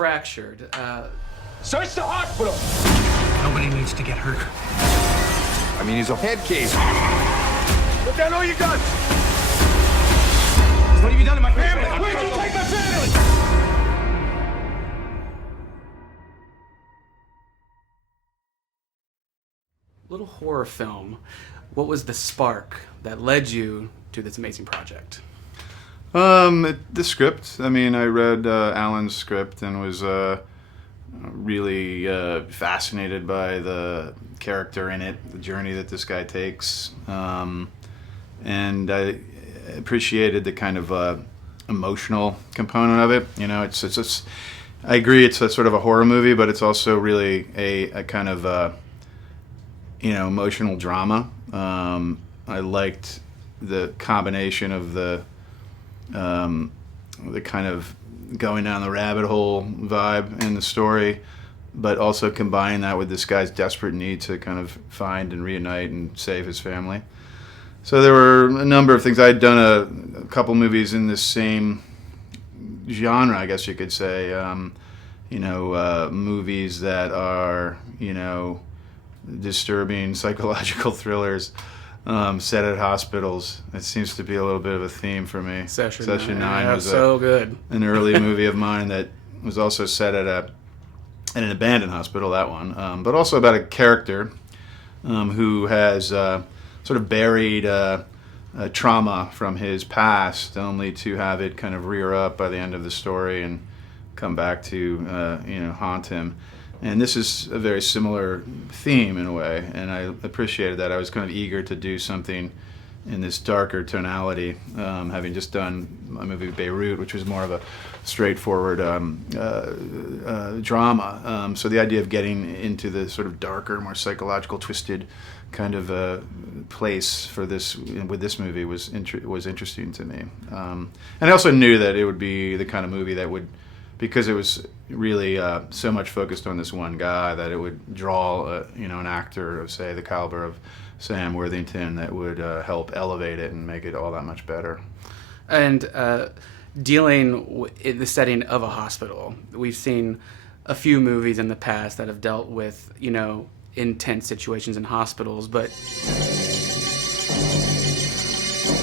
fractured. Search the hospital! Nobody needs to get hurt. I mean, he's a head case. Put down all your guns! What have you done to my family? Where'd you take my family? Little horror film. What was the spark that led you to this amazing project? The script. I mean, I read Alan's script and was really fascinated by the character in it, the journey that this guy takes, and I appreciated the kind of emotional component of it. You know, it's I agree, it's a sort of a horror movie, but it's also really a kind of emotional drama. I liked the combination of the kind of going down the rabbit hole vibe in the story, but also combining that with this guy's desperate need to kind of find and reunite and save his family. So there were a number of things. I had done a couple movies in this same genre, I guess you could say. Movies that are, disturbing psychological thrillers set at hospitals. It seems to be a little bit of a theme for me. Session 9 was so good. An early movie of mine that was also set at an abandoned hospital, that one, but also about a character who has sort of buried trauma from his past, only to have it kind of rear up by the end of the story and come back to haunt him. And this is a very similar theme in a way, and I appreciated that. I was kind of eager to do something in this darker tonality, having just done a movie Beirut, which was more of a straightforward drama. So the idea of getting into the sort of darker, more psychological, twisted kind of place for this with this movie was interesting to me. And I also knew that it would be the kind of movie that would, because it was really so much focused on this one guy, that it would draw an actor of, say, the caliber of Sam Worthington that would help elevate it and make it all that much better. And dealing in the setting of a hospital, we've seen a few movies in the past that have dealt with, intense situations in hospitals, but...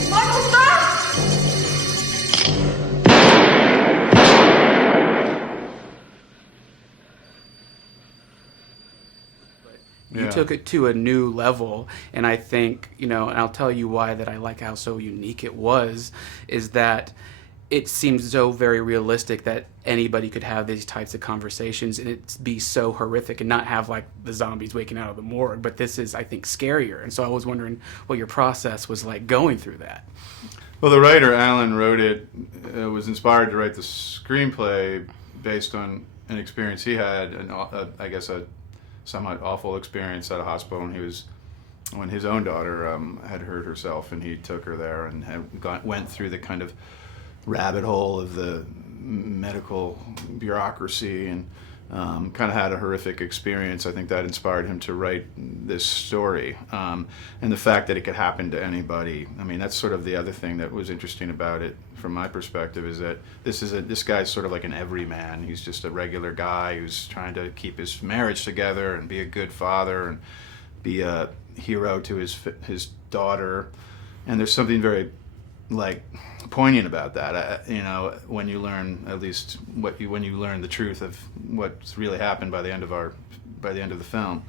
Michael, stop! You took it to a new level, and I think, and I'll tell you why that I like how so unique it was, is that it seems so very realistic that anybody could have these types of conversations and it be so horrific and not have like the zombies waking out of the morgue. But this is, I think, scarier. And so I was wondering what your process was like going through that. Well, the writer, Alan, wrote it, was inspired to write the screenplay based on an experience he had, I guess a somewhat awful experience at a hospital when his own daughter had hurt herself, and he took her there and went through the kind of rabbit hole of the medical bureaucracy and kind of had a horrific experience. I think that inspired him to write this story, and the fact that it could happen to anybody. I mean, that's sort of the other thing that was interesting about it from my perspective, is that this guy's sort of like an everyman. He's just a regular guy who's trying to keep his marriage together and be a good father and be a hero to his daughter. And there's something very poignant about that, when you learn, at least when you learn the truth of what's really happened by the end of the film.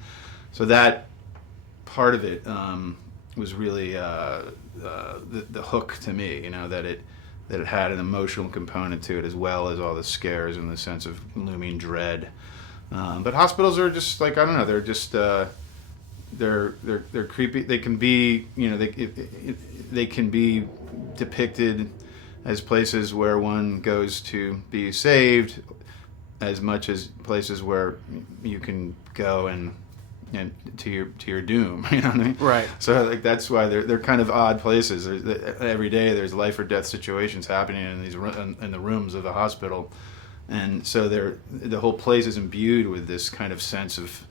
So that part of it was really the hook to me, that it had an emotional component to it, as well as all the scares and the sense of looming dread. But hospitals are just I don't know, they're just they're creepy. They can be, they can be depicted as places where one goes to be saved, as much as places where you can go and to your doom. You know what I mean? Right. So that's why they're kind of odd places. Every day there's life or death situations happening in the rooms of the hospital, and so the whole place is imbued with this kind of sense of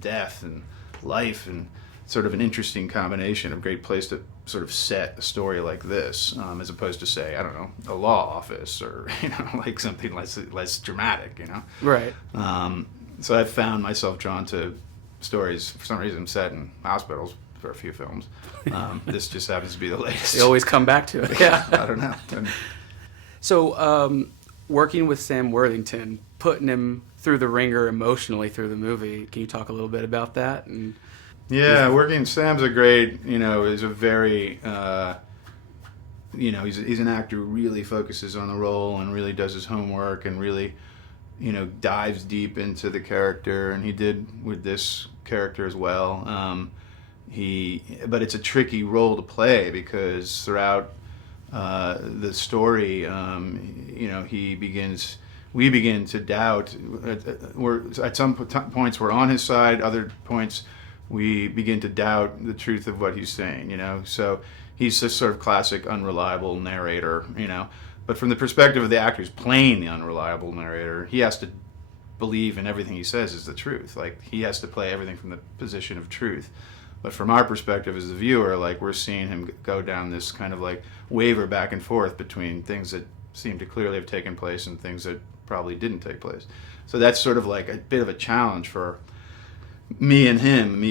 death and life, and sort of an interesting combination, a great place to sort of set a story like this, as opposed to, say, I don't know, a law office or, like something less dramatic, Right. So I've found myself drawn to stories, for some reason, set in hospitals for a few films. This just happens to be the latest. You always come back to it. Yeah. I don't know. So, working with Sam Worthington, putting him through the ringer emotionally through the movie, can you talk a little bit about that? And yeah, Sam's a great, is a very, he's an actor who really focuses on the role and really does his homework and really, dives deep into the character, and he did with this character as well. But it's a tricky role to play because throughout the story, we begin to doubt. At some points we're on his side, other points we begin to doubt the truth of what he's saying. So he's this sort of classic unreliable narrator. But from the perspective of the actor who's playing the unreliable narrator, he has to believe in everything he says is the truth. Like, he has to play everything from the position of truth. But from our perspective as the viewer, like, we're seeing him go down this kind of like waver back and forth between things that seem to clearly have taken place and things that probably didn't take place. So that's sort of like a bit of a challenge for me and him,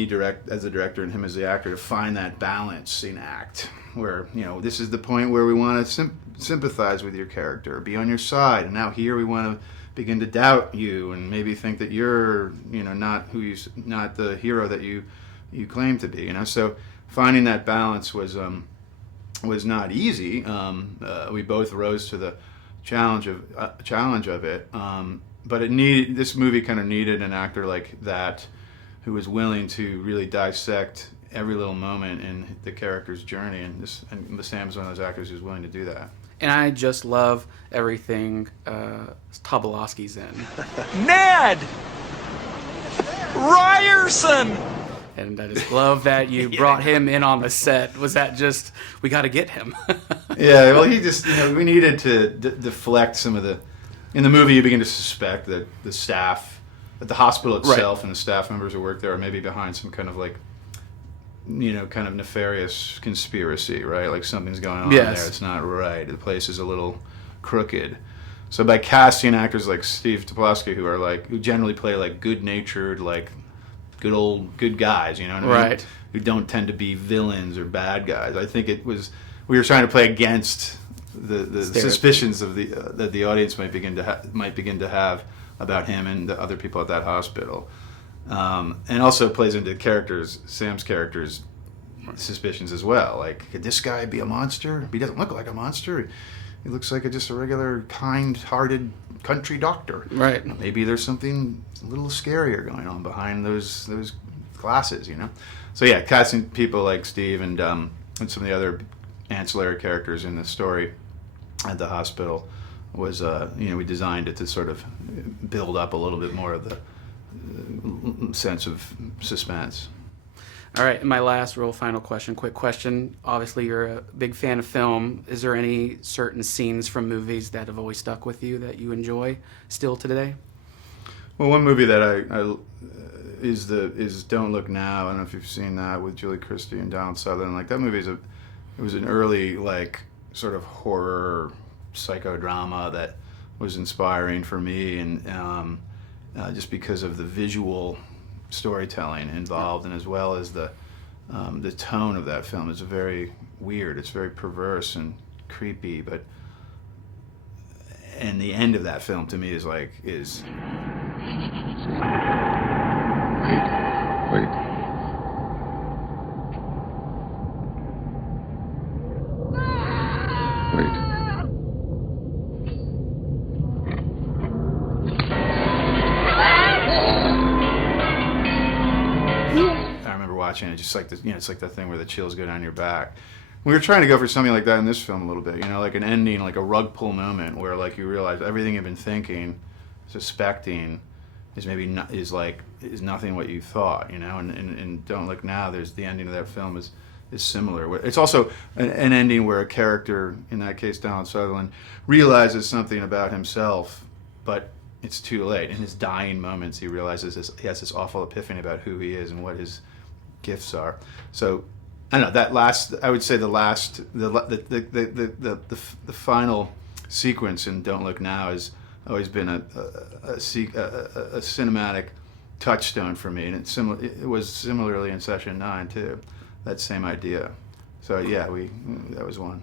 as the director and him as the actor, to find that balancing act where, this is the point where we want to sympathize with your character, be on your side, and now here we want to begin to doubt you and maybe think that you're, not the hero that you claim to be. So finding that balance was not easy. We both rose to the challenge of it. But this movie kind of needed an actor like that, who was willing to really dissect every little moment in the character's journey, and Sam is one of those actors who's willing to do that. And I just love everything Tobolowsky's in. Ned! Ryerson! And I just love that you brought him in on the set. Was that just, we got to get him? Yeah, well, he just, we needed to deflect some of the... In the movie, you begin to suspect that the staff at the hospital itself, right, and the staff members who work there are maybe behind some kind of like, kind of nefarious conspiracy, right? Like something's going on there. It's not right. The place is a little crooked. So by casting actors like Steve Tobolowsky, who generally play like good-natured, like good guys, you know what I mean? Right. Who don't tend to be villains or bad guys. I think we were trying to play against the suspicions of that the audience might begin to have about him and the other people at that hospital, and also plays into Sam's character's suspicions as well. Like, could this guy be a monster? He doesn't look like a monster. He looks like just a regular, kind-hearted country doctor. Right. Maybe there's something a little scarier going on behind those glasses, So yeah, casting people like Steve and some of the other ancillary characters in the story at the hospital was, we designed it to sort of build up a little bit more of the sense of suspense. All right, and my last quick question. Obviously, you're a big fan of film. Is there any certain scenes from movies that have always stuck with you that you enjoy still today? Well, one movie that is Don't Look Now. I don't know if you've seen that with Julie Christie and Donald Sutherland. Like, that movie it was an early, like, sort of horror psychodrama that was inspiring for me, and just because of the visual storytelling involved, and as well as the tone of that film is very weird. It's very perverse and creepy, and the end of that film to me is wait. Watching it, just like it's like that thing where the chills go down your back. We were trying to go for something like that in this film a little bit, like an ending, like a rug pull moment where like you realize everything you've been thinking, suspecting, is nothing what you thought, and Don't Look Now, there's the ending of that film is similar. It's also an ending where a character, in that case Donald Sutherland, realizes something about himself, but it's too late. In his dying moments, he realizes he has this awful epiphany about who he is and what his gifts are. So I don't know that last. I would say the final sequence in Don't Look Now has always been a cinematic touchstone for me, and it was similarly in Session 9 too. That same idea. So yeah, that was one.